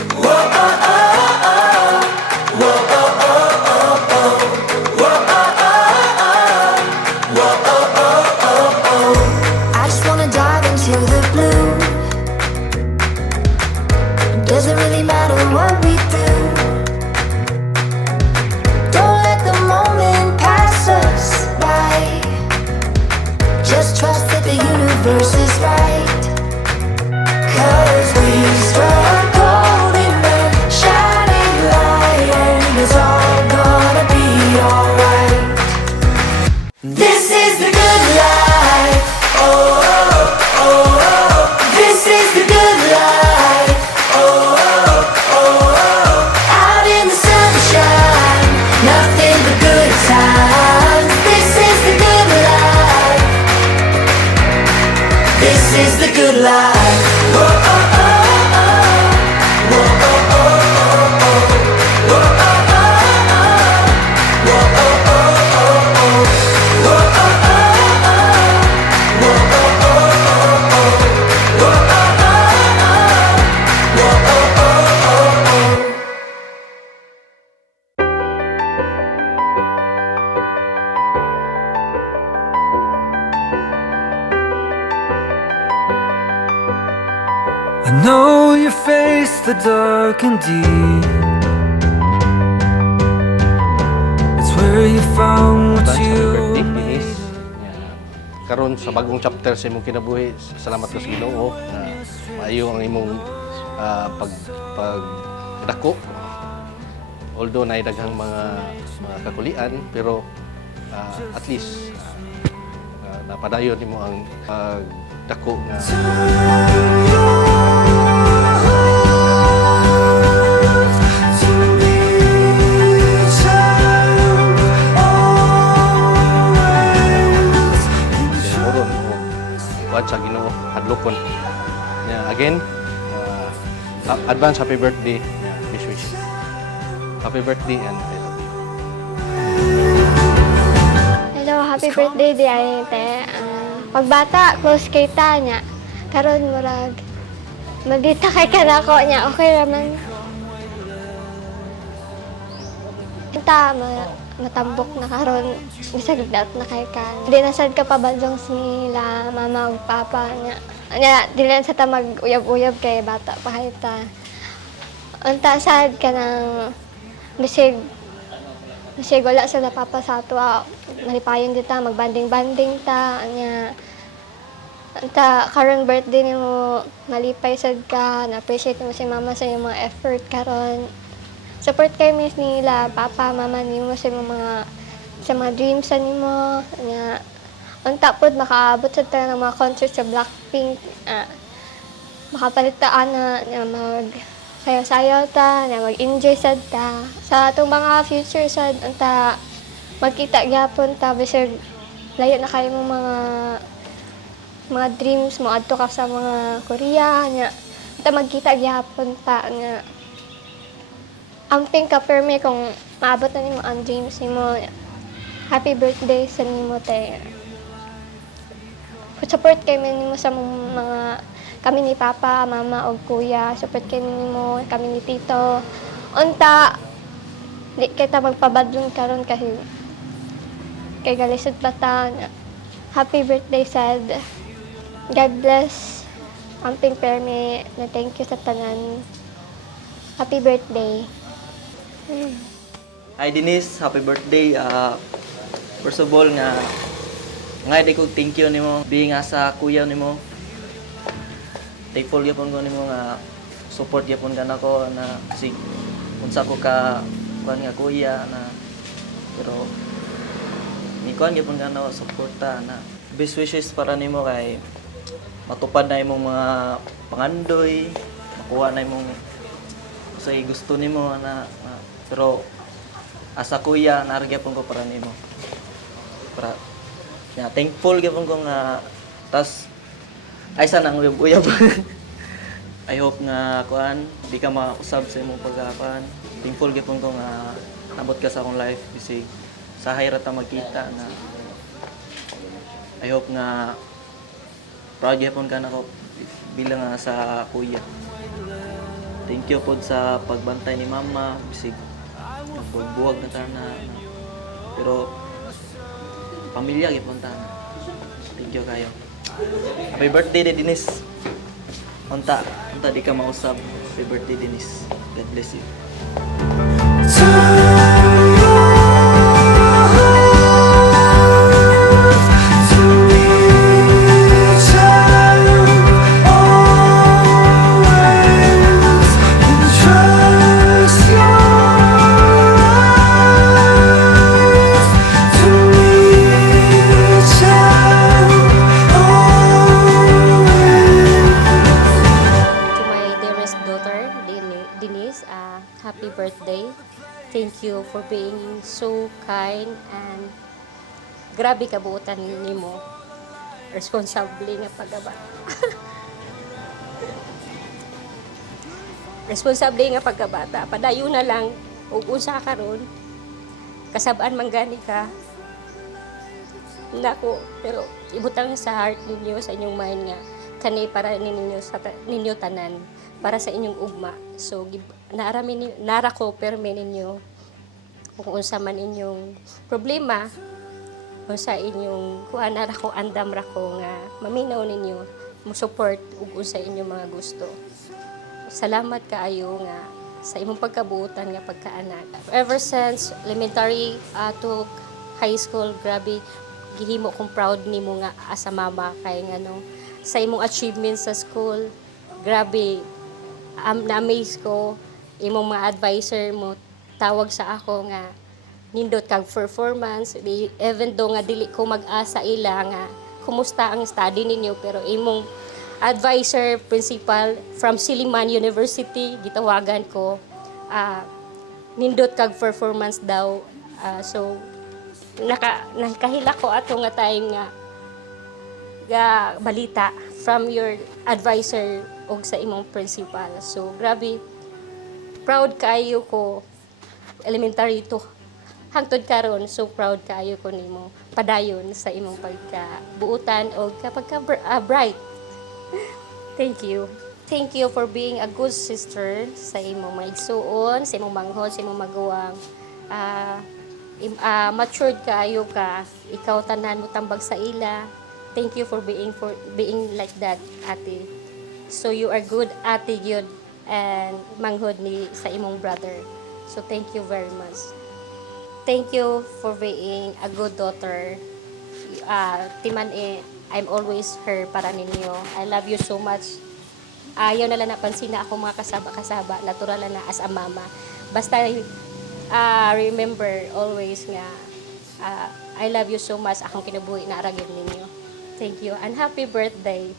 I just wanna dive into the blue. Doesn't really matter what we do. Don't let the moment pass us by. Just trust that the universe is right. 'Cause we struck gold in the shining light, and it's all gonna be alright. This is the good life. Oh, oh, oh, oh. This is the good life. Oh, oh, oh, oh. Out in the sunshine, nothing but good times. This is the good life. This is the good life. Oh, oh, oh, oh. Oh, oh, oh, oh, oh. Oh, oh, oh, oh. Oh, oh, oh, oh, oh. I know you face the dark and deep. It's where you found what you birthday, Denise. Karon sa bagong chapter sa imong kinabuhi, salamat ka sa Ginoo na maayo ang imong pagdako. Although na daghang mga kakulian, pero at least napadayon nimo ang pagdako nga sa Ginoo hadlokon. Again, advance happy birthday, wish. Happy birthday and I love you. Hello, happy birthday di Anite. Pagbata, close kay Tanya. Karon murag magdita kay kanako niya. Okay raman. Kita matambok na karon bisag daot na kay kan. Di na sad ka pabanjong nila mama ug papa niya. Nya dili sa ta mag-uyab-uyab kay bata pa hayta. Unta sad ka nang bisig wala sa papa sa ato. Malipayon dita magbanding-banding ta nya. Unta karon birthday nimo malipay sad ka na appreciate mo si mama sa iyong mga effort karon. Support kay miss nila, papa, mama nimo sa mga dreams sa nimo. Nya unta pod makaabot sa ta ng mga concert sa Blackpink. Makapalit ta ana nga mag sayaw-sayaw ta, nga mag-enjoy sad ta. Sa atong mga future sad unta magkita gyapon ta bisag layo na kayo mong mga dreams mo adto ka sa mga Korea nya. Unta magkita gyapon ta nga amping ka perme kung maabot na nimo ang dreams nimo. Happy birthday sa nimo te. Support kay nimo sa mga kami ni papa, mama o kuya. Support kay nimo kami ni tito. Unta di kita magpabadlong karon kay galisod bata. Happy birthday sad. God bless. Amping perme na thank you sa tanan. Happy birthday. Hi Denise, happy birthday. First of all nga di ko thank you nimo being sa kuya nimo. Thankful gyapon ko nimo nga support gyapon ka nako na sig unsa ko ka kuan nga kuya na pero ni kuan gyapon ka nako suporta na best wishes para nimo kay matupad na imong mga pangandoy, makuha na imong say gusto nimo na pero asa kuya nargyapon ko para nimo. Para thankful gyapon ko nga tas ay sana ang uyab-uyab. I hope nga kuan di ka mausab sa imong pagkakuan. Thankful gyapon ko nga nabot ka sa akong life bisig sa hayra ta magkita na I hope nga proud gyapon ka nako bilang sa kuya. thank you po sa pagbantay ni mama, bisig nagbuwag na tana. Pero pamilya gyud ta. Thank you kayo. Happy birthday Dennis. Unta di ka mausab. Happy birthday Dennis. God bless you. To my dearest daughter, Denise, happy birthday. Thank you for being so kind and grabe kabuutan nimo. Responsable nga paggaba. Responsable nga pagkabata. Padayon na lang ug usa karon kasabaan man gani ka. Nako, pero ibutang sa heart ninyo, sa inyong mind nga kani para ninyo sa ninyo tanan, para sa inyong ugma. So nara ko perme ninyo kung unsa man inyong problema, kung sa inyong kuan nara ko andam ra ko nga maminaw ninyo mo support ug unsa inyong mga gusto. Salamat kaayo nga sa imong pagkabuotan nga pagkaanak. Ever since elementary to high school, grabe gihimo kong proud nimo nga as a mama kay ngano sa imong achievements sa school. Grabe na-amaze ko imong mga advisor mo tawag sa ako nga nindot kag performance even though nga dili ko mag-asa ila nga kumusta ang study ninyo, pero imong advisor principal from Silliman University gitawagan ko nindot kag performance daw. So nakahila ko ato nga time nga balita from your advisor og sa imong principal. So grabe proud kaayo ko elementary to hangtod karon. So proud kaayo ko nimo padayon sa imong pagkabuutan og bright. Thank you. Thank you for being a good sister sa imong mga igsuon, sa imong manghod, sa imong maguwang. Matured kaayo ka, ikaw tanan mo tambag sa ila. Thank you for being like that, ate. So you are good ate gyud and manghod ni sa imong brother. So thank you very much. Thank you for being a good daughter. Timan I'm always her para ninyo. I love you so much. Ayaw na lang napansin na ako mga kasaba-kasaba, natural na as a mama. Basta remember always nga, I love you so much. Akong kinabuhi na aragin ninyo. Thank you and happy birthday.